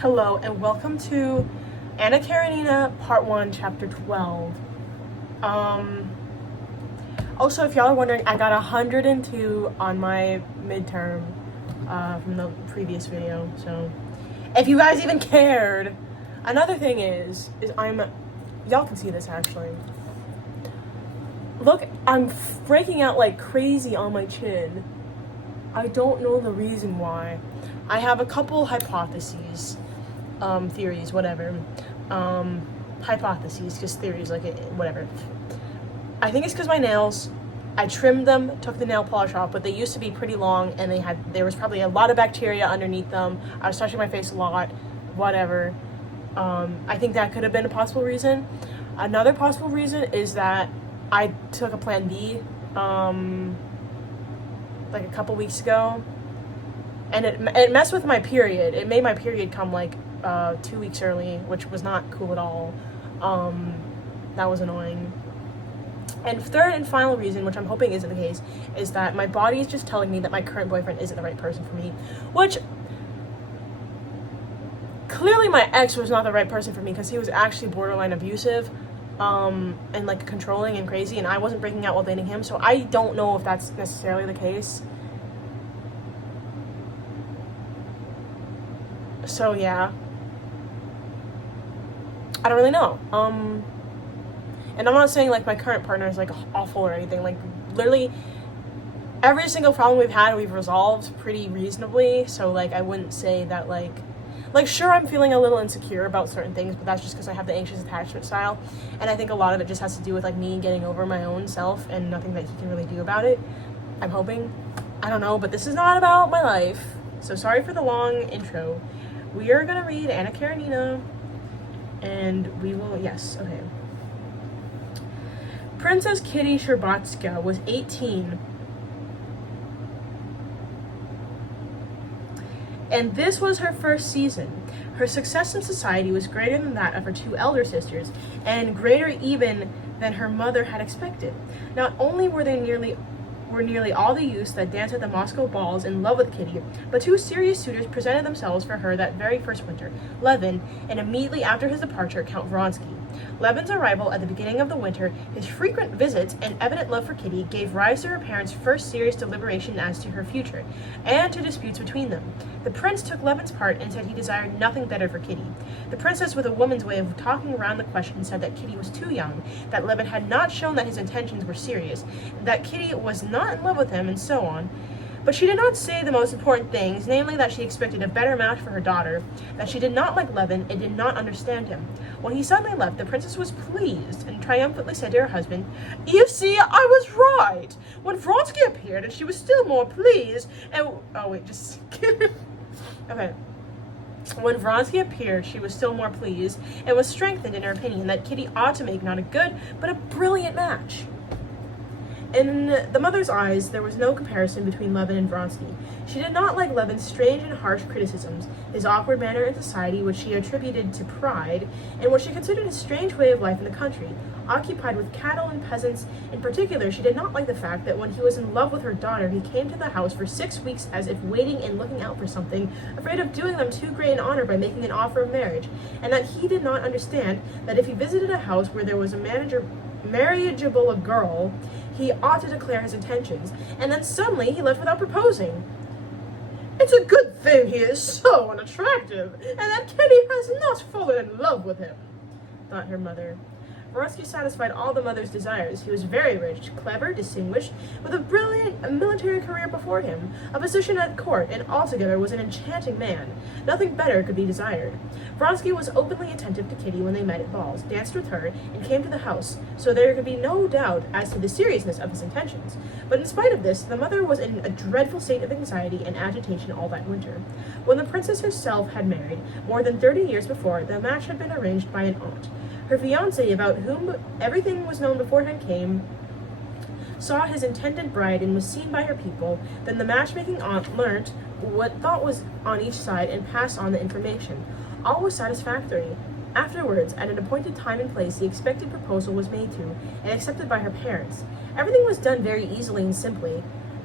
Hello and welcome to Karenina Part 1, Chapter 12. Also, if y'all are wondering, I got 102 on my midterm from the previous video, so if you guys even cared. Another thing is y'all can see this actually. Look, I'm breaking out like crazy on my chin. I don't know the reason why. I have a couple hypotheses, theories, whatever. Hypotheses, just theories, like whatever. I think it's because my nails, I trimmed them, took the nail polish off, but they used to be pretty long and there was probably a lot of bacteria underneath them. I was touching my face a lot, whatever. I think that could have been a possible reason. Another possible reason is that I took a Plan B, like a couple weeks ago, and it messed with my period. It made my period come like 2 weeks early, which was not cool at all. That was annoying. And third and final reason, which I'm hoping isn't the case, is that my body is just telling me that my current boyfriend isn't the right person for me, which clearly my ex was not the right person for me because he was actually borderline abusive, and like controlling and crazy, and I wasn't breaking out while dating him, so I don't know if that's necessarily the case. So yeah, I don't really know. And I'm not saying like my current partner is like awful or anything. Like literally every single problem we've resolved pretty reasonably. So like I wouldn't say that like sure, I'm feeling a little insecure about certain things, but that's just because I have the anxious attachment style, and I think a lot of it just has to do with like me getting over my own self and nothing that he can really do about it. I'm hoping. I don't know, but this is not about my life, so sorry for the long intro. We are gonna read Anna Karenina, and we will, yes, okay. Princess Kitty Sherbatska was 18, and this was her first season. Her success in society was greater than that of her two elder sisters, and greater even than her mother had expected. Not only were nearly all the youths that danced at the Moscow balls in love with Kitty, but two serious suitors presented themselves for her that very first winter, Levin, and immediately after his departure, Count Vronsky. Levin's arrival at the beginning of the winter, his frequent visits, and evident love for Kitty gave rise to her parents' first serious deliberation as to her future, and to disputes between them. The prince took Levin's part and said he desired nothing better for Kitty. The princess, with a woman's way of talking around the question, said that Kitty was too young, that Levin had not shown that his intentions were serious, that Kitty was not in love with him, and so on. But she did not say the most important things, namely that she expected a better match for her daughter, that she did not like Levin and did not understand him. When he suddenly left, the princess was pleased and triumphantly said to her husband, "You see, I was right. When Vronsky appeared, and she was still more pleased, and okay. When Vronsky appeared, she was still more pleased and was strengthened in her opinion that Kitty ought to make not a good, but a brilliant match." In the mother's eyes, there was no comparison between Levin and Vronsky. She did not like Levin's strange and harsh criticisms, his awkward manner in society, which she attributed to pride, and what she considered a strange way of life in the country, occupied with cattle and peasants. In particular, she did not like the fact that when he was in love with her daughter, he came to the house for 6 weeks as if waiting and looking out for something, afraid of doing them too great an honor by making an offer of marriage, and that he did not understand that if he visited a house where there was a marriageable girl, he ought to declare his intentions, and then suddenly he left without proposing. "It's a good thing he is so unattractive, and that Kitty has not fallen in love with him," thought her mother. Vronsky satisfied all the mother's desires. He was very rich, clever, distinguished, with a brilliant military career before him, a position at court, and altogether was an enchanting man. Nothing better could be desired. Vronsky was openly attentive to Kitty when they met at balls, danced with her, and came to the house, so there could be no doubt as to the seriousness of his intentions. But in spite of this, the mother was in a dreadful state of anxiety and agitation all that winter. When the princess herself had married, more than 30 years before, the match had been arranged by an aunt. Her fiancé, about whom everything was known beforehand, saw his intended bride and was seen by her people. Then the matchmaking aunt learnt what thought was on each side and passed on the information. All was satisfactory. Afterwards, at an appointed time and place, the expected proposal was made to and accepted by her parents. Everything was done very easily and simply,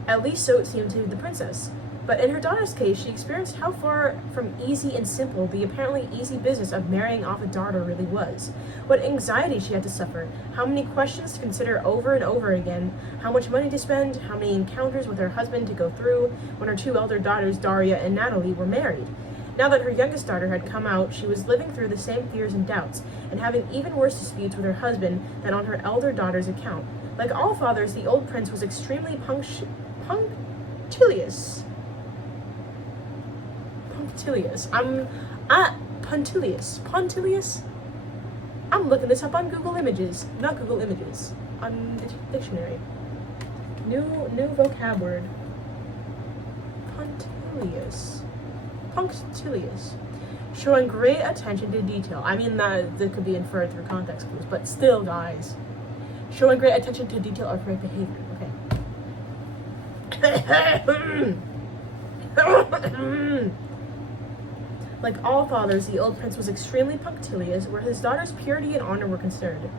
at least so it seemed to the princess. But in her daughter's case, she experienced how far from easy and simple the apparently easy business of marrying off a daughter really was. What anxiety she had to suffer, how many questions to consider over and over again, how much money to spend, how many encounters with her husband to go through when her two elder daughters, Daria and Natalie, were married. Now that her youngest daughter had come out, she was living through the same fears and doubts, and having even worse disputes with her husband than on her elder daughter's account. Like all fathers, the old prince was extremely punctilious. Punctilious. I'm looking this up on Google Images, not Google Images, on the dictionary. New vocab word. Punctilious. Showing great attention to detail. I mean, that could be inferred through context clues, but still, guys. Showing great attention to detail or correct behavior. Okay. Like all fathers, the old prince was extremely punctilious, where his daughter's purity and honor were concerned.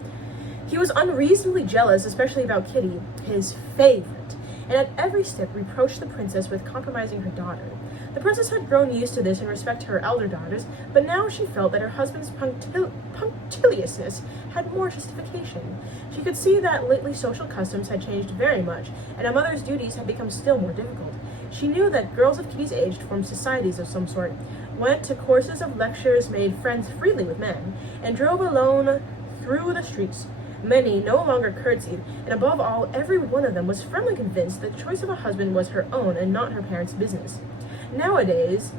He was unreasonably jealous, especially about Kitty, his favorite, and at every step reproached the princess with compromising her daughter. The princess had grown used to this in respect to her elder daughters, but now she felt that her husband's punctiliousness had more justification. She could see that lately social customs had changed very much, and a mother's duties had become still more difficult. She knew that girls of Kitty's age formed societies of some sort, went to courses of lectures, made friends freely with men, and drove alone through the streets. Many no longer curtsied, and above all, every one of them was firmly convinced that the choice of a husband was her own and not her parents' business. Nowadays,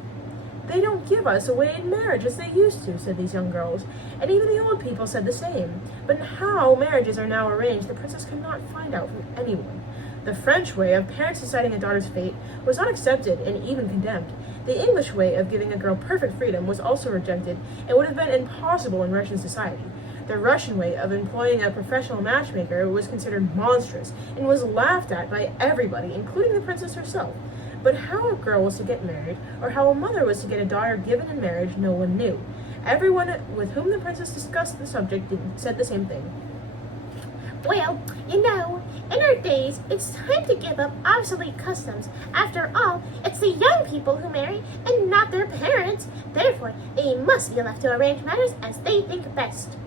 they don't give us away in marriage as they used to, said these young girls, and even the old people said the same. But how marriages are now arranged, the princess could not find out from anyone. The French way of parents deciding a daughter's fate was not accepted and even condemned. The English way of giving a girl perfect freedom was also rejected and would have been impossible in Russian society. The Russian way of employing a professional matchmaker was considered monstrous and was laughed at by everybody, including the princess herself. But how a girl was to get married, or how a mother was to get a daughter given in marriage, no one knew. Everyone with whom the princess discussed the subject said the same thing. Well, in our days, it's time to give up obsolete customs. After all, it's the young people who marry, and not their parents. Therefore, they must be left to arrange matters as they think best.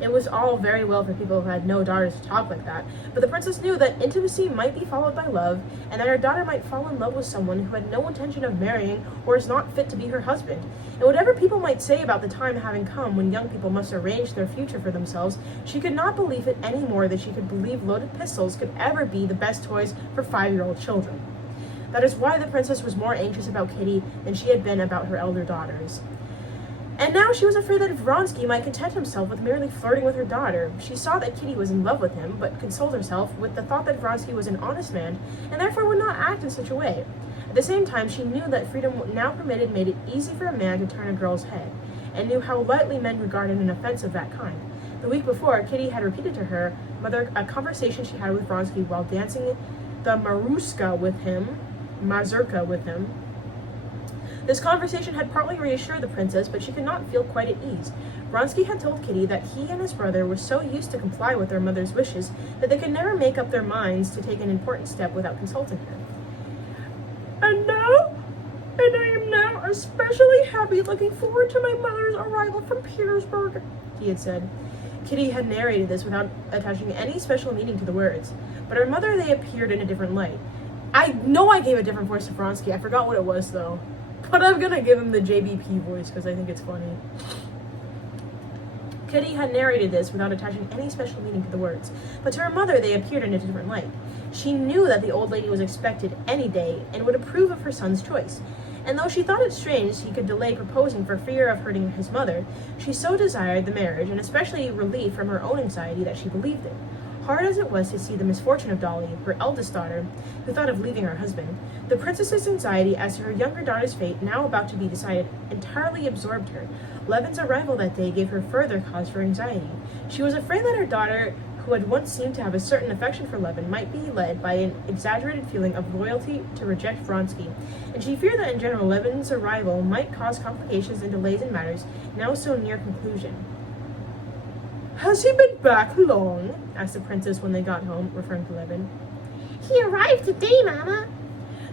It was all very well for people who had no daughters to talk like that, but the princess knew that intimacy might be followed by love, and that her daughter might fall in love with someone who had no intention of marrying or is not fit to be her husband. And whatever people might say about the time having come when young people must arrange their future for themselves, she could not believe it any more than she could believe loaded pistols could ever be the best toys for 5-year-old children. That is why the princess was more anxious about Kitty than she had been about her elder daughters. And now she was afraid that Vronsky might content himself with merely flirting with her daughter. She saw that Kitty was in love with him, but consoled herself with the thought that Vronsky was an honest man, and therefore would not act in such a way. At the same time, she knew that freedom now permitted made it easy for a man to turn a girl's head, and knew how lightly men regarded an offense of that kind. The week before, Kitty had repeated to her mother a conversation she had with Vronsky while dancing the mazurka with him. This conversation had partly reassured the princess, but she could not feel quite at ease. Vronsky had told Kitty that he and his brother were so used to comply with their mother's wishes that they could never make up their minds to take an important step without consulting her. And I am now especially happy, looking forward to my mother's arrival from Petersburg, he had said. Kitty had narrated this without attaching any special meaning to the words, but her mother they appeared in a different light. I know I gave a different voice to Vronsky. I forgot what it was, though. But I'm gonna give him the JBP voice because I think it's funny. Kitty had narrated this without attaching any special meaning to the words, but to her mother they appeared in a different light. She knew that the old lady was expected any day and would approve of her son's choice. And though she thought it strange he could delay proposing for fear of hurting his mother, she so desired the marriage, and especially relief from her own anxiety, that she believed it. Hard as it was to see the misfortune of Dolly, her eldest daughter, who thought of leaving her husband, the princess's anxiety as to her younger daughter's fate, now about to be decided, entirely absorbed her. Levin's arrival that day gave her further cause for anxiety. She was afraid that her daughter, who had once seemed to have a certain affection for Levin, might be led by an exaggerated feeling of loyalty to reject Vronsky, and she feared that in general Levin's arrival might cause complications and delays in matters now so near conclusion. "Has he been back long?" asked the princess when they got home, referring to Levin. He arrived today, Mama.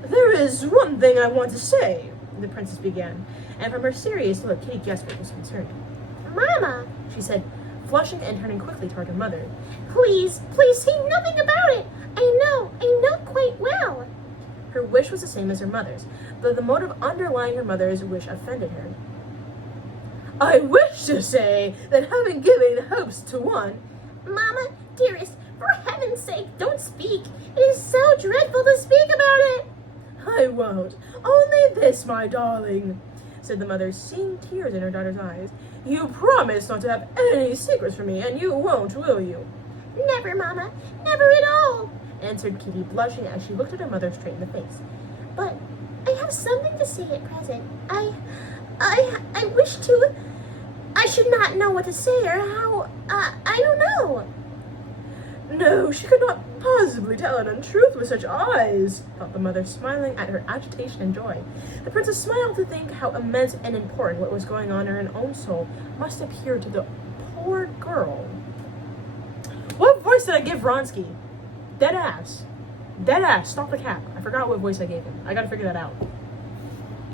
There is one thing I want to say, the princess began, and from her serious look, Kitty guessed what was concerned. Mama, She said, flushing and turning quickly toward her mother. please say nothing about it. I know quite well. Her wish was the same as her mother's, though the motive underlying her mother's wish offended her. I wish to say that having given hopes to one... Mama, dearest, for heaven's sake, don't speak. It is so dreadful to speak about it. I won't. Only this, my darling, said the mother, seeing tears in her daughter's eyes. You promise not to have any secrets from me, and you won't, will you? Never, Mama, never at all, answered Kitty, blushing as she looked at her mother straight in the face. But I have something to say at present. I wish to... I should not know what to say or how... I don't know. No, she could not possibly tell an untruth with such eyes, thought the mother, smiling at her agitation and joy. The princess smiled to think how immense and important what was going on in her own soul must appear to the poor girl. What voice did I give Vronsky? Dead ass. Dead ass. Stop the cap. I forgot what voice I gave him. I gotta figure that out.